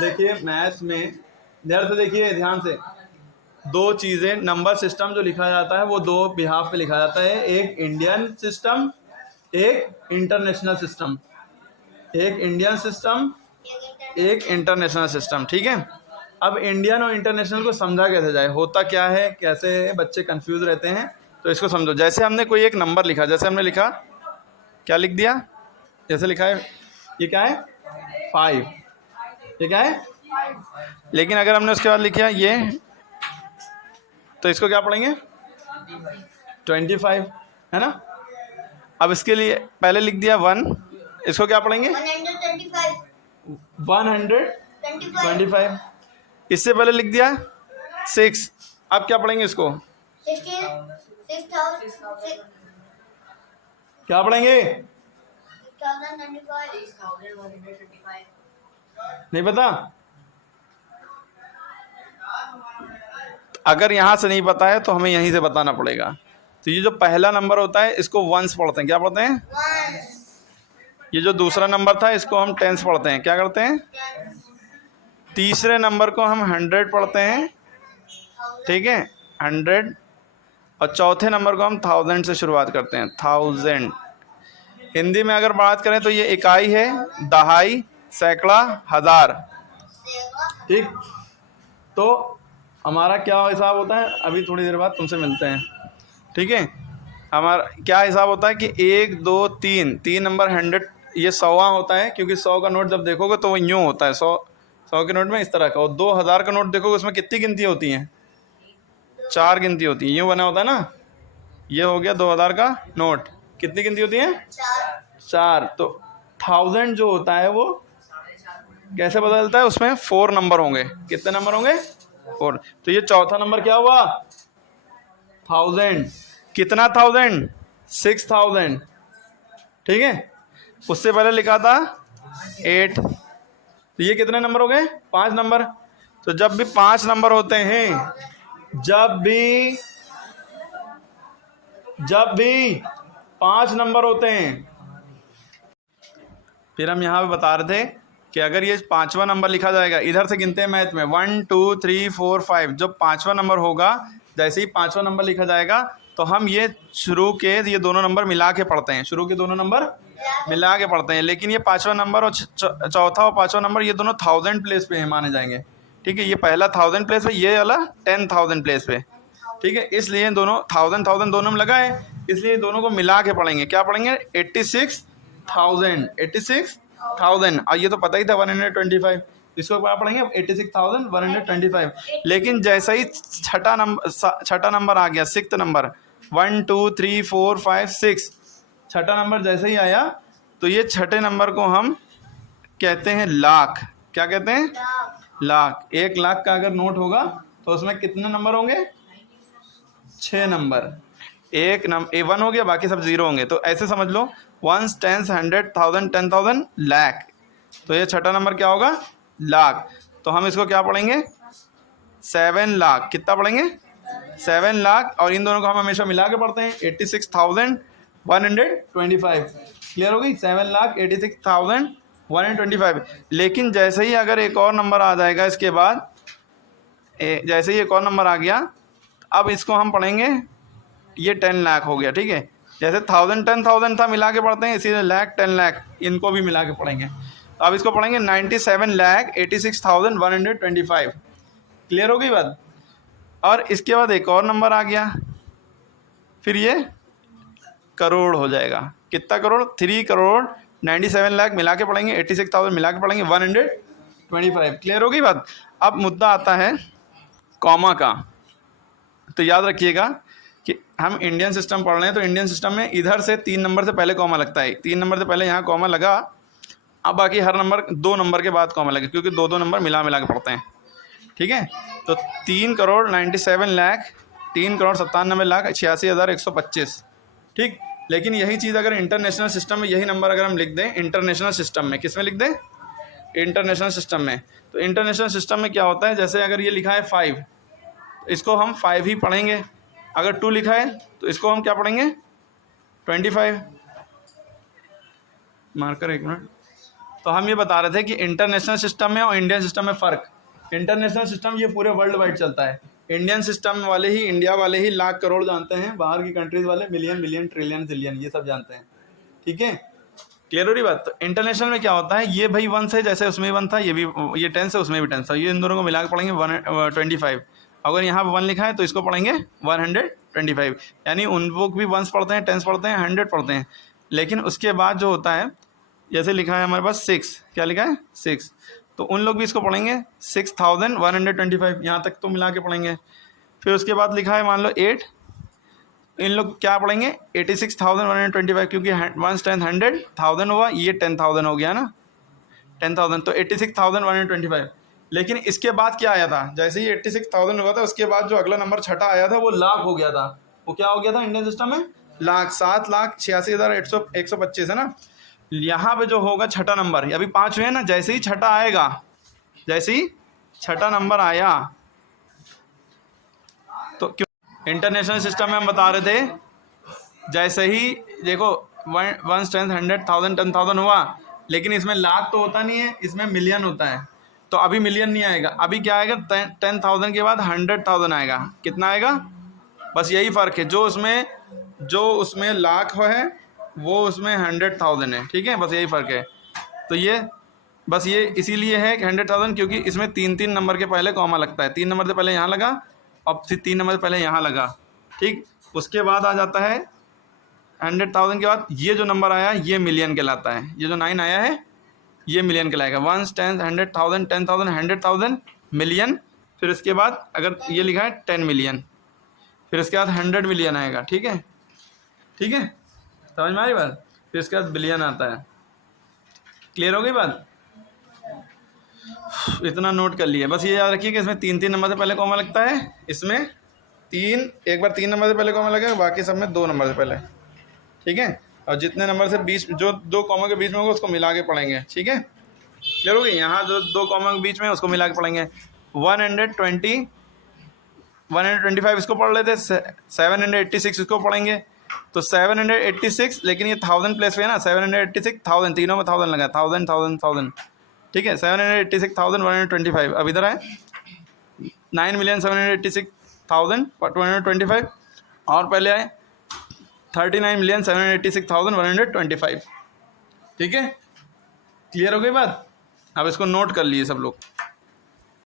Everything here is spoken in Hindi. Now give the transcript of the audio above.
देखिए मैथ्स में ध्यान से देखिए, ध्यान से, दो चीज़ें, नंबर सिस्टम जो लिखा जाता है वो दो बिहाफ पे लिखा जाता है, एक इंडियन सिस्टम, एक इंटरनेशनल सिस्टम। एक इंडियन सिस्टम, एक इंटरनेशनल सिस्टम, ठीक है। अब इंडियन और इंटरनेशनल को समझा कैसे जाए, होता क्या है, कैसे बच्चे कंफ्यूज रहते हैं, तो इसको समझो। जैसे हमने कोई एक नंबर लिखा, जैसे हमने लिखा, क्या लिख दिया, जैसे लिखा है, ये क्या है 5, ये क्या है, लेकिन अगर हमने उसके बाद लिखा ये, तो इसको क्या पढ़ेंगे 25, है ना। अब इसके लिए पहले लिख दिया 1, इसको क्या पढ़ेंगे 125। इससे पहले लिख दिया 6, अब क्या पढ़ेंगे इसको, क्या पढ़ेंगे, नहीं पता। अगर यहाँ से नहीं पता है तो हमें यहीं से बताना पड़ेगा। तो ये जो पहला नंबर होता है इसको वंस पढ़ते हैं, क्या पढ़ते हैं, ये जो दूसरा नंबर था इसको हम टेंस पढ़ते हैं, क्या करते हैं, तीसरे नंबर को हम 100 पढ़ते हैं, ठीक है 100, और चौथे नंबर को हम 1000 से शुरुआत करते हैं, 1000। हिंदी में अगर बात करें तो ये इकाई है, दहाई, सैकड़ा, हज़ार, ठीक। तो हमारा क्या हिसाब होता है, अभी थोड़ी देर बाद तुमसे मिलते हैं, ठीक है। हमारा क्या हिसाब होता है कि 1 2 3, 3 नंबर 100, ये 100वां होता है, क्योंकि 100 का नोट जब देखोगे तो वो यूँ होता है, 100 के नोट में इस तरह का, और 2000 का नोट देखोगे उसमें कितनी गिनती होती हैं, 4 गिनती होती है, यूँ बना होता है ना। ये हो गया 2000 का नोट, कितनी गिनती होती है, 4। तो 1000 जो होता है वो कैसे बदलता है, उसमें 4 नंबर होंगे, कितने नंबर होंगे, 4। तो ये चौथा नंबर क्या हुआ 1000, कितना 1000, 6000, ठीक है। उससे पहले लिखा था 8, तो ये कितने नंबर हो गए, 5 नंबर। तो जब भी 5 नंबर होते हैं, जब भी 5 नंबर होते हैं, फिर हम यहाँ पे बता रहे थे कि अगर ये 5वां नंबर लिखा जाएगा, इधर से गिनते हैं मैथ में 1 2 3 4 5, जब 5वां नंबर होगा, जैसे ही 5वां नंबर लिखा जाएगा तो हम ये शुरू के ये दोनों नंबर मिला के पढ़ते हैं, शुरू के दोनों नंबर मिला के पढ़ते हैं। लेकिन ये 5वां नंबर और चौथा और 5वां नंबर ये दोनों 1000 प्लेस पे माने जाएंगे, ठीक है। ये पहला 1000 प्लेस पे, ये वाला 10,000 प्लेस पे, ठीक है। इसलिए दोनों 1000 दोनों में लगा है, इसलिए दोनों को मिला के पढ़ेंगे, क्या पढ़ेंगे 86,000। और ये तो पता ही था 125, इसको क्या पढ़ेंगे 86,125। लेकिन जैसा ही छठा नंबर आ गया, 6th नंबर, 1 2 3 4 5 6, छठा नंबर जैसे ही आया तो ये छठे नंबर को हम कहते हैं लाख, क्या कहते हैं, लाख। 1 लाख का अगर नोट होगा तो उसमें कितने नंबर होंगे, 6 नंबर। 1 हो गया, बाकी सब 0 होंगे। तो ऐसे समझ लो 1 10 100 1000 10,000 लाख, तो ये छठा नंबर क्या होगा, लाख। तो हम इसको क्या पढ़ेंगे 7 लाख, कितना पढ़ेंगे 7 लाख, और इन दोनों को हम हमेशा मिला के पढ़ते हैं 86,125। क्लियर हो गई, 7,86,125। लेकिन जैसे ही अगर एक और नंबर आ जाएगा इसके बाद, जैसे ही एक और नंबर आ गया, अब इसको हम पढ़ेंगे, ये 10 लाख हो गया, ठीक है। जैसे 1000 10,000 था, मिला के पढ़ते हैं, इसीलिए लाख 10 लाख, इनको भी मिला के पढ़ेंगे। तो अब इसको पढ़ेंगे 97,86,125। क्लियर हो गई बात। और इसके बाद एक और नंबर आ गया, फिर ये करोड़ हो जाएगा, कितना करोड़, 3 करोड़ 97 लाख मिला के पढ़ेंगे, 86,000 मिला के पढ़ेंगे, 125। क्लियर हो गई बात। अब मुद्दा आता है कॉमा का। तो याद रखिएगा कि हम इंडियन सिस्टम पढ़ रहे हैं, तो इंडियन सिस्टम में इधर से 3 नंबर से पहले कॉमा लगता है, 3 नंबर से पहले यहाँ कॉमा लगा, अब बाकी हर नंबर 2 नंबर के बाद कॉमा लगे, क्योंकि 2 नंबर मिला के पढ़ते हैं, ठीक है। तो 3 करोड़ 97 लाख, 3 करोड़ 97 लाख 86,125, ठीक। लेकिन यही चीज़ अगर इंटरनेशनल सिस्टम में, यही नंबर अगर हम लिख दें इंटरनेशनल सिस्टम में, किस में लिख दें, इंटरनेशनल सिस्टम में। तो इंटरनेशनल सिस्टम में क्या होता है, जैसे अगर ये लिखा है 5, इसको हम 5 ही पढ़ेंगे। अगर 2 लिखा है तो इसको हम क्या पढ़ेंगे 25। मार्कर 1 मिनट, तो हम ये बता रहे थे कि इंटरनेशनल सिस्टम में और इंडियन सिस्टम में फ़र्क। इंटरनेशनल सिस्टम ये पूरे वर्ल्ड वाइड चलता है, इंडियन सिस्टम वाले ही, इंडिया वाले ही लाख करोड़ जानते हैं, बाहर की कंट्रीज़ वाले मिलियन बिलियन ट्रिलियन जिलियन ये सब जानते हैं। ठीक है, क्लियर हो रही बात। तो इंटरनेशनल में क्या होता है, ये भाई 1 से जैसे उसमें 1 था, ये भी ये 10 से उसमें भी 10 था, ये इन दोनों को मिला के पढ़ेंगे 125। अगर यहाँ 1 लिखा है तो इसको पढ़ेंगे 125, यानी उन लोग भी 1s पढ़ते हैं, 10s पढ़ते हैं, 100 पढ़ते हैं। लेकिन उसके बाद जो होता है, जैसे लिखा है हमारे पास 6, क्या लिखा है 6, तो उन लोग भी इसको पढ़ेंगे 6125, यहाँ तक तो मिला के पढ़ेंगे। फिर उसके बाद लिखा है मान लो 8, इन लोग क्या पढ़ेंगे 86,125, क्योंकि 1 10 100,000 हुआ, ये 10,000 हो गया ना, 10,000, तो 86,125। लेकिन इसके बाद क्या आया था, जैसे ही 86,000 हुआ था उसके बाद जो अगला नंबर छठा आया था वो लाख हो गया था। वो क्या हो गया था इंडियन सिस्टम में, लाख, 7,86,125 है ना। यहाँ पे जो होगा छठा नंबर, अभी 5 हुए हैं ना, जैसे ही छठा आएगा, जैसे ही छठा नंबर आया, तो क्यों इंटरनेशनल सिस्टम में हम बता रहे थे, जैसे ही देखो 1 10 100,000 10,000 हुआ, लेकिन इसमें लाख तो होता नहीं है, इसमें मिलियन होता है, तो अभी मिलियन नहीं आएगा, अभी क्या आएगा 10,000 के बाद 100,000 आएगा। कितना आएगा, बस यही फ़र्क है, जो उसमें लाख है वो उसमें 100,000 है। ठीक है, बस यही फ़र्क है। तो ये बस ये इसीलिए है कि 100,000, क्योंकि इसमें 3 नंबर के पहले कॉमा लगता है, 3 नंबर से पहले यहाँ लगा और फिर 3 नंबर से पहले यहाँ लगा। ठीक, उसके बाद आ जाता है 100,000 के बाद ये जो नंबर आया ये मिलियन कहलाता है, ये जो 9 आया है ये मिलियन कहलाएगा। 1 10 100,000 10,000 100,000 मिलियन, फिर उसके बाद अगर ये लिखा है 10 मिलियन, फिर उसके बाद 100 मिलियन आएगा। ठीक है, ठीक है, समझ में आ रही बात। फिर उसके बाद बिलियन आता है। क्लियर हो गई बात, इतना नोट कर लिया। बस ये याद रखिए कि इसमें 3 नंबर से पहले कॉमा लगता है, इसमें एक बार 3 नंबर से पहले कॉमा लगेगा, बाकी सब में 2 नंबर से पहले। ठीक है, और जितने नंबर से बीच जो 2 कॉमा के बीच में होगा उसको मिला के पढ़ेंगे। ठीक है, क्लियर हो गई। यहाँ जो 2 कॉमा के बीच में उसको मिला के पढ़ेंगे। 125 इसको पढ़ लेते, 786 इसको पढ़ेंगे, तो 786, लेकिन ये 1000 प्लेस पे है ना, 786 1000, तीनों में 1000 लगा, 1000। ठीक है, 786,125। अब इधर है 9,786,225, और पहले आए 39,786,125। ठीक है, क्लियर हो गई बात। अब इसको नोट कर लिए सब लोग।